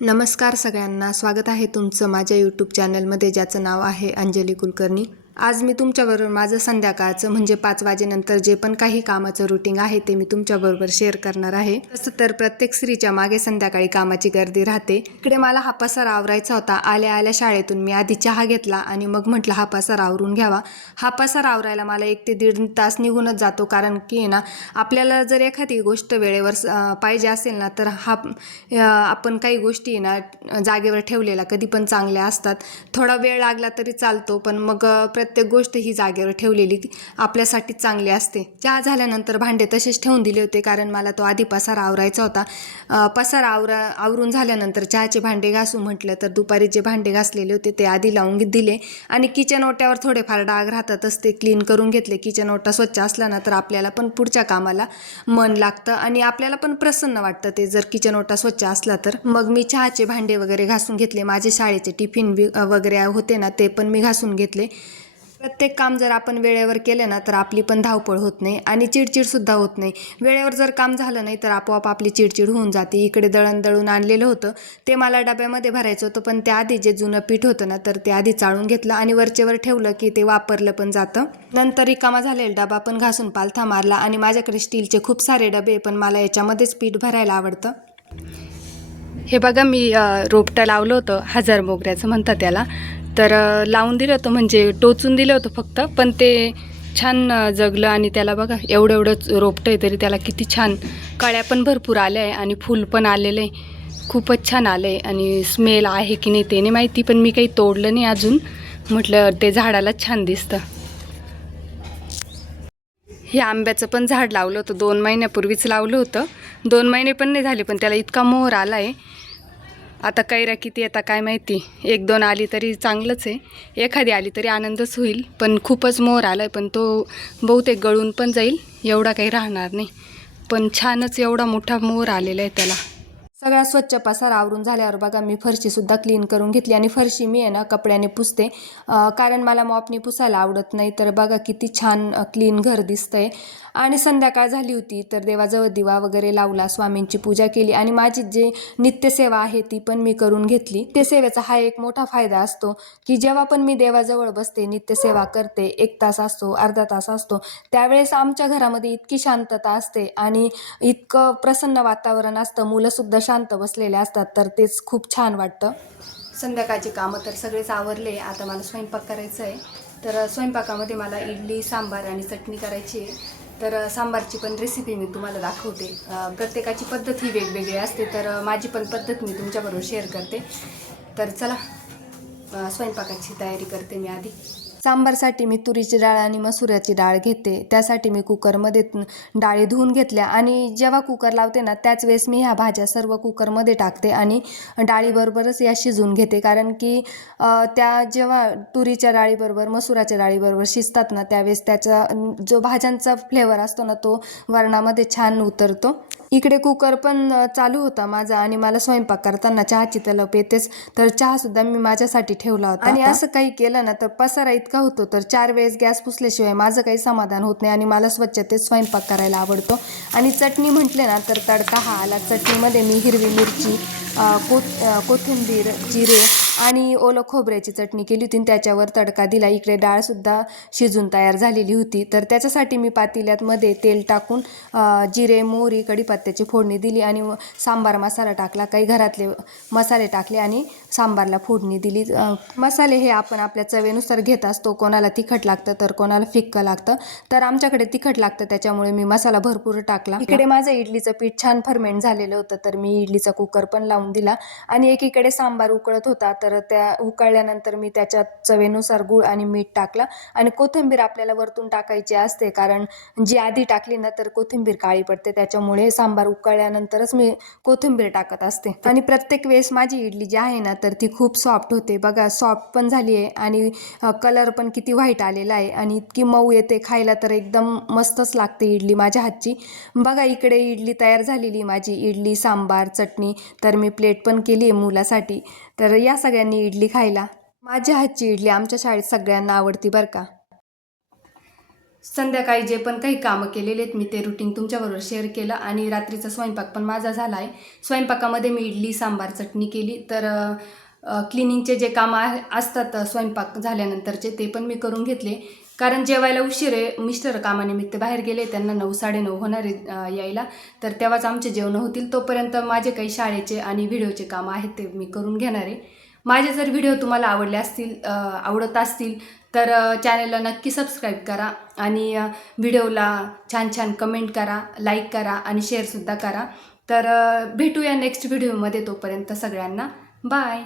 नमस्कार सगळ्यांना, स्वागत आहे तुमचं माझ्या यूट्यूब चॅनलमध्ये ज्याचं नाव आहे अंजली कुलकर्णी। आज मी तुमच्याबरोबर माझं संध्याकाळचं म्हणजे 5 वाजेनंतर जे पण काही कामाचं रुटीन आहे ते मी तुमच्याबरोबर शेअर करणार आहे। तसं तर प्रत्येक स्त्रीच्या मागे संध्याकाळी कामाची गर्दी राहते। इकडे मला हा पसारा आवरायचा होता। आल्या आल्या शाळेतून मी आधी चहा घेतला आणि मग म्हटलं हा पसारा आवरून घ्यावा। हा पसारा आवरायला मला 1 ते 1.5 तास निघूनच जातो, कारण की ना आपल्याला जर एखादी गोष्ट वेळेवर पाहिजे असेल ना तर आपण काही गोष्टी ना जागेवर ठेवलेल्या कधी पण चांगल्या असतात। थोडा वेळ लागला तरी चालतो, पण मग प्रत्येक गोष्ट ही जागेवर ठेवलेली आपल्यासाठी चांगली असते। चहा झाल्यानंतर भांडे तसेच ठेवून दिले होते, कारण मला तो आधी पसारा आवरायचा होता। पसारा आवरून झाल्यानंतर चहाचे भांडे घासू म्हटलं तर दुपारी जे भांडे घासलेले होते ते आधी लावून दिले आणि किचन ओट्यावर थोडेफार डाग राहतातच, ते क्लीन करून घेतले। किचन ओटा स्वच्छ असला ना तर आपल्याला पण पुढच्या कामाला मन लागतं आणि आपल्याला पण प्रसन्न वाटतं ते जर किचन ओटा स्वच्छ असला तर। मग मी चहाचे भांडे वगैरे घासून घेतले। माझे शाळेचे टिफिन वगैरे होते ना ते पण मी घासून घेतले। प्रत्येक काम जर आपण वेळेवर केले ना तर आपली पण धावपळ होत नाही आणि चिडचिडसुद्धा होत नाही। वेळेवर जर काम झालं नाही तर आपोआप आपली चिडचिड होऊन जाते। इकडे दळून आणलेलं होतं ते मला डब्यामध्ये भरायचं होतं, पण त्याआधी जे जुनं पीठ होतं ना तर ते आधी चाळून घेतलं आणि वरचेवर ठेवलं की ते वापरलं पण जातं। नंतर रिकामा झालेला डबा पण घासून पालथा मारला आणि माझ्याकडे स्टीलचे खूप सारे डबे, पण मला याच्यामध्येच पीठ भरायला आवडतं। हे बघा, मी रोपटं लावलं होतं, 1000 मोगऱ्याचं म्हणतात त्याला। तर लावून दिलं होतं, म्हणजे टोचून दिलं होतं फक्त, पण ते छान जगलं आणि त्याला बघा एवढंच रोपटं आहे तरी त्याला किती छान कळ्या पण भरपूर आल्या आहे आणि फूल पण आलेलं आहे, खूपच छान आलं आहे। आणि स्मेल आहे की नाही ते नाही माहिती, पण मी काही तोडलं नाही अजून, म्हटलं ते झाडालाच छान दिसतं। हे आंब्याचं पण झाड लावलं होतं, 2 महिन्यापूर्वीच लावलं होतं। 2 महिने पण नाही झाले, पण त्याला इतका मोहर आला आहे। आता कैऱ्या किती येतात काय माहिती, 1-2 आली तरी चांगलंच आहे, एखादी आली तरी आनंदच होईल। पण खूपच मोहर आला आहे, पण तो बहुतेक गळून पण जाईल, एवढा काही राहणार नाही, पण छानच एवढा मोठा मोहर आलेला आहे त्याला। सगळा स्वच्छ पसारा आवरून झाल्यावर बघा मी फरशीसुद्धा क्लीन करून घेतली आणि फरशी मी आहे ना कपड्याने पुसते, कारण मला मॉपने पुसायला आवडत नाही। तर बघा किती छान क्लीन घर दिसतंय। आणि संध्याकाळ झाली होती तर देवाजवळ दिवा वगैरे लावला, स्वामींची पूजा केली आणि माझी जे नित्यसेवा आहे ती पण मी करून घेतली। नित्यसेवेचा हा एक मोठा फायदा असतो की जेव्हा पण मी देवाजवळ बसते, नित्यसेवा करते, 1 तास असतो, अर्धा तास असतो, त्यावेळेस आमच्या घरामध्ये इतकी शांतता असते आणि इतकं प्रसन्न वातावरण असतं, मुलंसुद्धा शांत बसलेले असतात, तर तेच खूप छान वाटतं। संध्याकाळची कामं तर सगळेच आवरले, आता मला स्वयंपाक करायचा आहे। तर स्वयंपाकामध्ये मला इडली, सांबार आणि चटणी करायची आहे। तर सांबारची पण रेसिपी मी तुम्हाला दाखवते। प्रत्येकाची पद्धत ही वेगवेगळी असते, तर माझी पण पद्धत मी तुमच्याबरोबर शेअर करते। तर चला स्वयंपाकाची तयारी करते मी आधी। सांबारसाठी मी तुरीची डाळ आणि मसुराची डाळ घेते, त्यासाठी मी कुकरमध्ये डाळी धुवून घेतल्या आणि जेव्हा कुकर लावते ना त्याच वेळेस मी ह्या भाज्या सर्व कुकरमध्ये टाकते आणि डाळीबरोबरच या शिजवून घेते, कारण की त्या जेव्हा तुरीच्या डाळीबरोबर मसुराच्या डाळीबरोबर शिजतात ना त्यावेळेस त्याचा जो भाज्यांचा फ्लेवर असतो ना तो वरणामध्ये छान उतरतो। इकडे कुकर पण चालू होता माझा आणि मला स्वयंपाक करताना चहाची तलप येतेच, तर चहासुद्धा मी माझ्यासाठी ठेवला होता। आणि असं काही केलं ना तर पसारा इतका होतो, तर 4 वेळेस गॅस पुसल्याशिवाय माझं काही समाधान होत नाही आणि मला स्वच्छतेत स्वयंपाक करायला आवडतो। आणि चटणी म्हटले ना तर तडका हा आला। चटणीमध्ये मी हिरवी मिरची, कोथिंबीर, जिरे आणि ओलं खोबऱ्याची चटणी केली होती, त्याच्यावर तडका दिला। इकडे डाळसुद्धा शिजून तयार झालेली होती, तर त्याच्यासाठी मी पातेल्यामध्ये तेल टाकून जिरे, मोहरी, कढीपत्त्याची फोडणी दिली आणि सांबार मसाला टाकला, काही घरातले मसाले टाकले आणि सांबारला फोडणी दिली। मसाले हे आपण आपल्या चवीनुसार घेत असतो, कोणाला तिखट लागतं तर कोणाला फिक्कं लागतं, तर आमच्याकडे तिखट लागतं त्याच्यामुळे मी मसाला भरपूर टाकला। इकडे माझं इडलीचं पीठ छान फर्मेंट झालेलं होतं, तर मी इडलीचा कुकर पण लावून दिला आणि एकीकडे सांबार उकळत होता, तर त्या उकळल्यानंतर मी त्याच्यात चवीनुसार गूळ आणि मीठ टाकलं आणि कोथिंबीर आपल्याला वरतून टाकायची असते, कारण जी आधी टाकली ना तर कोथिंबीर काळी पडते, त्याच्यामुळे सांबार उकळल्यानंतरच मी कोथिंबीर टाकत असते। आणि प्रत्येक वेळेस माझी इडली जी आहे ना तर ती खूप सॉफ्ट होते, बघा सॉफ्ट पण झाली आहे आणि कलर पण किती व्हाईट आलेला आहे आणि इतकी मऊ येते, खायला तर एकदम मस्तच लागते इडली माझ्या हातची। बघा इकडे इडली तयार झालेली माझी, इडली, सांबार, चटणी, तर मी प्लेट पण केली आहे मुलासाठी, तर या सगळ्यांनी इडली खायला। माझ्या हातची इडली आमच्या शाळेत सगळ्यांना आवडती बरं का। संध्याकाळी जे पण काही कामं केलेले आहेत मी ते रुटीन तुमच्याबरोबर शेअर केलं. आणि रात्रीचा स्वयंपाक पण माझा झाला आहे. स्वयंपाकामध्ये मी इडली सांबार चटणी केली. तर क्लिनिंगचे जे कामं असतात स्वयंपाक झाल्यानंतरचे ते पण मी करून घेतले. कारण जेवायला उशीर आहे, मिस्टर कामानिमित्त बाहेर गेले, त्यांना 9-9:30 होणार आहे यायला. तर तेव्हाच आमचे जेवणं होतील. तोपर्यंत माझे काही शाळेचे आणि व्हिडिओचे कामं आहेत ते मी करून घेणार आहे. माझे जर व्हिडिओ तुम्हाला आवडत असतील तर चॅनलला नक्की सबस्क्राईब करा आणि व्हिडिओला छान छान कमेंट करा, लाईक करा आणि शेअरसुद्धा करा. तर भेटूया नेक्स्ट व्हिडिओमध्ये. तोपर्यंत सगळ्यांना बाय.